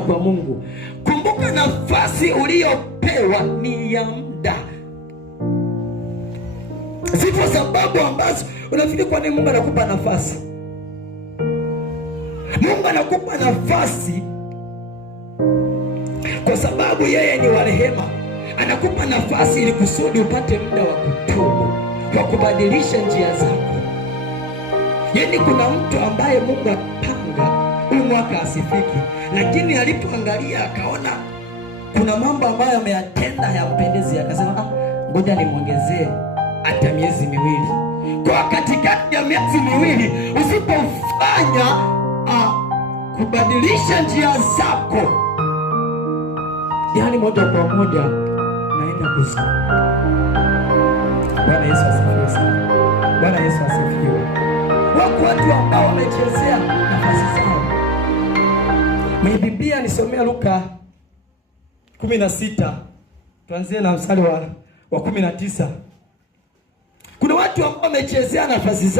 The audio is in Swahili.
kwa Mungu. Kumbuka nafasi uliyopewa ni ya muda. Zipo sababu ambazo unafikiri kwa nini Mungu anakupa nafasi. Mungu anakupa nafasi kwa sababu yeye ni wa rehema. Anakupa nafasi ili kusudi upate muda wa kutubu, wa kubadilisha njia zako. Yaani kuna mtu ambaye Mungu apanga huu mwaka asifiki, lakini alipoangalia akaona kuna mambo ambayo ameyatenda hayampendezi, akasema ngoja nimwongezee hata miezi miwili. Kwa katikati ya miezi miwili usipofanya kubadilisha njia zako, yaani moja kwa moja naenda kuzimu. Bwana Yesu asifiwe sana. Bwana Yesu asifiwe. Wako watu ambao wamechezea nafasi zao. Biblia nisomea Luka 16. Tuanzie na mstari wa 19. Kuna watu ambao wamechezea nafasi zao.